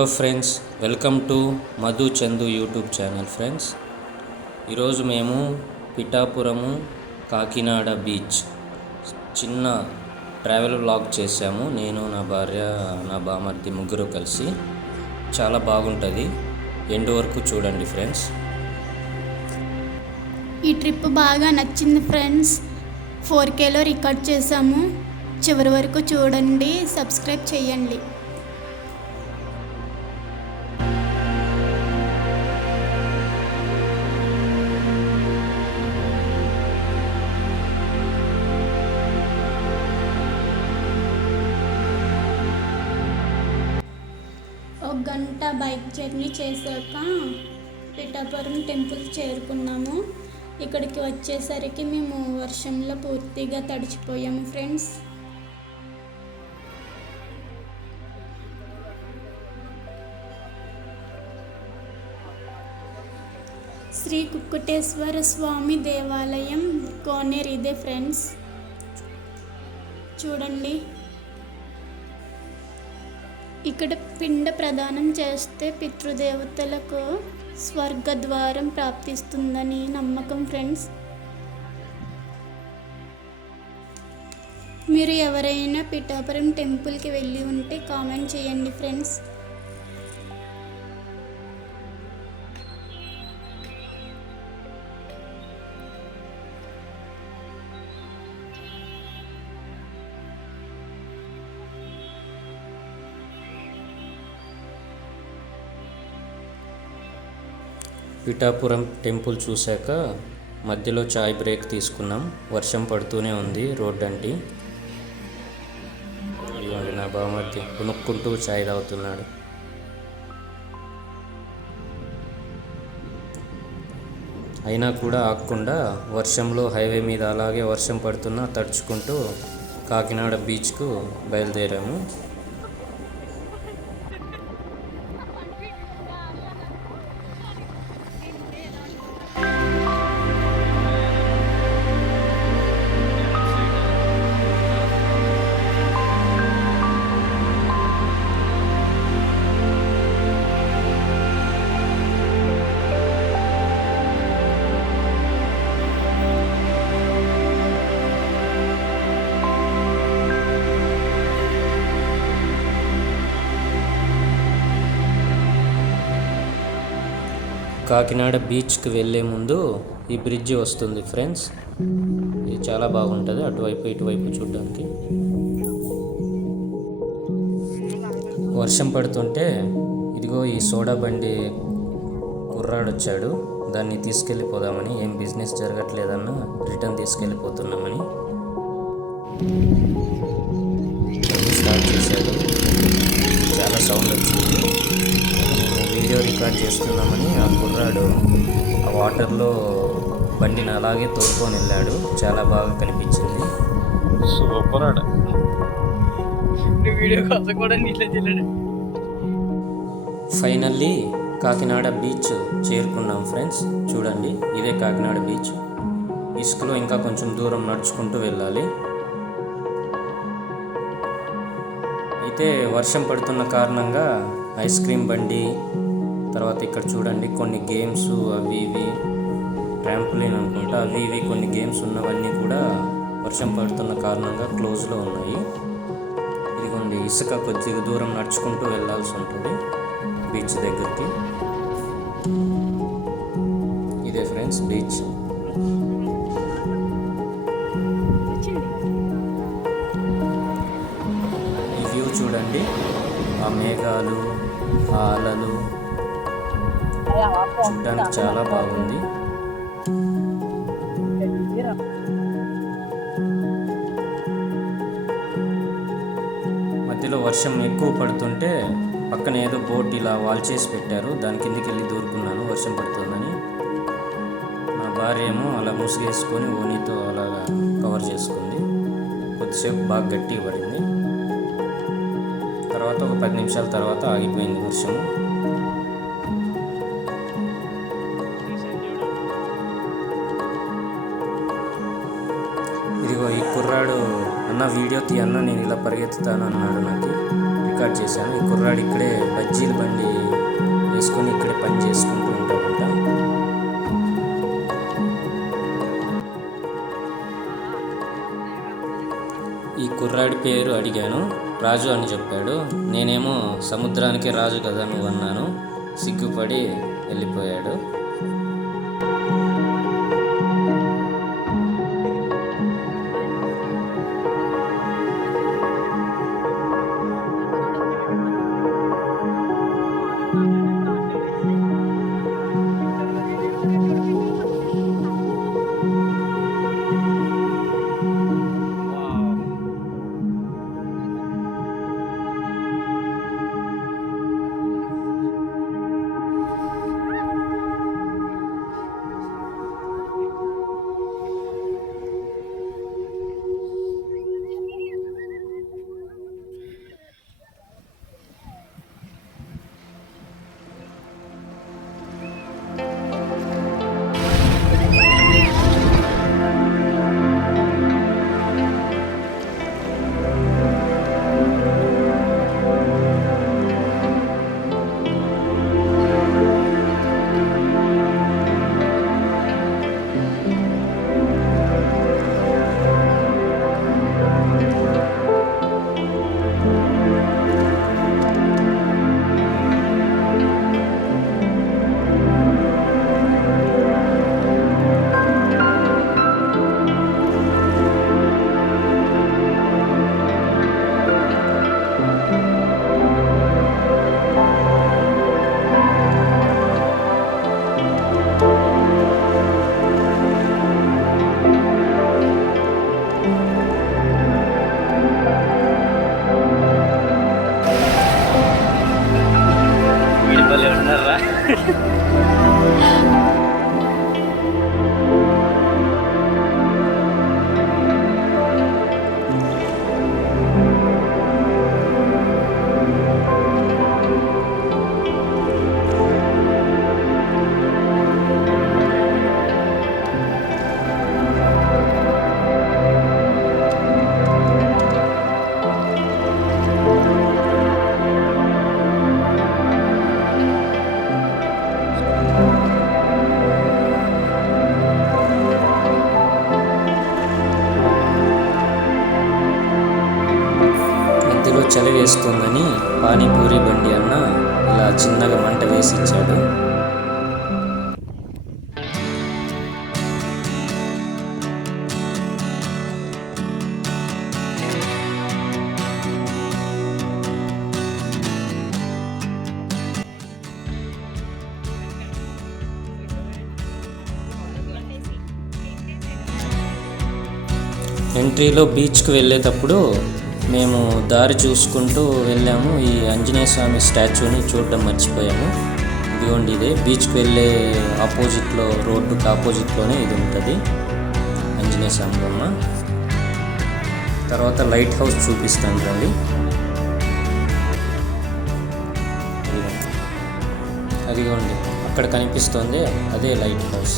Hello friends, welcome to Madhu Chandu YouTube channel. Friends, ఈరోజు మేము పిఠాపురము Kakinada beach చిన్న ట్రావెల్ వ్లాగ్ చేసాము. నేను, నా భార్య, నా బామర్ది ముగ్గురు కలిసి. చాలా బాగుంటుంది, ఎండ్ వరకు చూడండి ఫ్రెండ్స్. ఈ ట్రిప్ బాగా నచ్చింది ఫ్రెండ్స్. 4Kలో రికార్డ్ చేసాము. చివరి వరకు చూడండి, సబ్స్క్రైబ్ చేయండి. ఒక గంట బైక్ జర్నీ చేశాక పిఠాపురం టెంపుల్ చేరుకున్నాము. ఇక్కడికి వచ్చేసరికి మేము వర్షంలో పూర్తిగా తడిచిపోయాము ఫ్రెండ్స్. శ్రీ కుక్కుటేశ్వర స్వామి దేవాలయం కోనేరు ఇదే ఫ్రెండ్స్, చూడండి. ఇక్కడ పిండ ప్రదానం చేస్తే పితృదేవతలకు స్వర్గద్వారం ప్రాప్తిస్తుందని నమ్మకం ఫ్రెండ్స్. మీరు ఎవరైనా పిఠాపురం టెంపుల్కి వెళ్ళి ఉంటే కామెంట్ చేయండి ఫ్రెండ్స్. పిఠాపురం టెంపుల్ చూశాక మధ్యలో చాయ్ బ్రేక్ తీసుకున్నాం. వర్షం పడుతూనే ఉంది రోడ్ అంటే. ఇదిగోండి, నా బామర్ది కొనుక్కుంటూ చాయ్ తాగుతున్నాడు. అయినా కూడా ఆగకుండా వర్షంలో హైవే మీద అలాగే వర్షం పడుతున్నా తడుచుకుంటూ కాకినాడ బీచ్కు బయలుదేరాము. కాకినాడ బీచ్కి వెళ్ళే ముందు ఈ బ్రిడ్జి వస్తుంది ఫ్రెండ్స్. ఇది చాలా బాగుంటుంది, అటువైపు ఇటువైపు చూడడానికి. వర్షం పడుతుంటే ఇదిగో ఈ సోడా బండి కుర్రాడు వచ్చాడు. దాన్ని తీసుకెళ్ళిపోదామని, ఏం బిజినెస్ జరగట్లేదన్నా రిటర్న్ తీసుకెళ్ళిపోతున్నామని స్టార్ట్ చేశాడు. చాలా సౌండ్ వచ్చింది. వీడియో రికార్డ్ చేస్తున్నామని ఆ కుర్రాడు ఆ వాటర్లో బండిని అలాగే తోలుకొని వెళ్ళాడు. చాలా బాగా కనిపించింది. సూపర్. ఫైనల్లీ కాకినాడ బీచ్ చేరుకున్నాం ఫ్రెండ్స్. చూడండి, ఇదే కాకినాడ బీచ్. ఇసుకలో ఇంకా కొంచెం దూరం నడుచుకుంటూ వెళ్ళాలి. అయితే వర్షం పడుతున్న కారణంగా ఐస్ క్రీమ్ బండి, తర్వాత ఇక్కడ చూడండి కొన్ని గేమ్స్ అవి ఇవి, ట్రాంపోలిన్ అనుకుంటా, అవి ఇవి కొన్ని గేమ్స్ ఉన్నవన్నీ కూడా వర్షం పడుతున్న కారణంగా క్లోజ్లో ఉన్నాయి. ఇదిగోండి, ఇసుక కొద్దిగా దూరం నడుచుకుంటూ వెళ్ళాల్సి ఉంటుంది బీచ్ దగ్గరికి. ఇదే ఫ్రెండ్స్ బీచ్. ఈ వ్యూ చూడండి, ఆ మేఘాలు, ఆ అలలు చూడడానికి చాలా బాగుంది. మధ్యలో వర్షం ఎక్కువ పడుతుంటే పక్కన ఏదో బోట్ ఇలా వాల్ చేసి పెట్టారు. దాని కిందికి వెళ్ళి దూరుకున్నాను వర్షం పడుతుందని. నా భార్య ఏమో అలా ముసుగేసుకొని ఓనీతో అలాగా కవర్ చేసుకుంది. కొద్దిసేపు బాగా గట్టిగా పడింది. తర్వాత ఒక 10 నిమిషాల తర్వాత ఆగిపోయింది వర్షము. ఇదిగో ఈ కుర్రాడు, అన్న వీడియో తీయన్నా, నేను ఇలా పరిగెత్తుతాను అన్నాడు. నాకు రికార్డ్ చేశాను. ఈ కుర్రాడు ఇక్కడే బజ్జీల బండి వేసుకొని ఇక్కడే పని చేసుకుంటూ ఉంటాడంట. ఈ కుర్రాడి పేరు అడిగాను, రాజు అని చెప్పాడు. నేనేమో సముద్రానికి రాజు కదా నువ్వు అన్నాను. సిగ్గుపడి వెళ్ళిపోయాడు. చలి వేస్తుందని పానీపూరి బండి అన్న ఇలా చిన్నగా మంట వేసి ఇచ్చాడు. ఎంట్రీలో బీచ్కి వెళ్ళేటప్పుడు మేము దారి చూసుకుంటూ వెళ్ళాము. ఈ ఆంజనేయ స్వామి స్టాచ్యూని చూడడం మర్చిపోయాము. ఇదిగోండి, ఇదే బీచ్కి వెళ్ళే ఆపోజిట్లో, రోడ్డుకి ఆపోజిట్లోనే ఇది ఉంటుంది ఆంజనేయ స్వామి బొమ్మ. తర్వాత లైట్ హౌస్ చూపిస్తాను రండి. అదిగోండి అక్కడ కనిపిస్తుంది, అదే లైట్ హౌస్.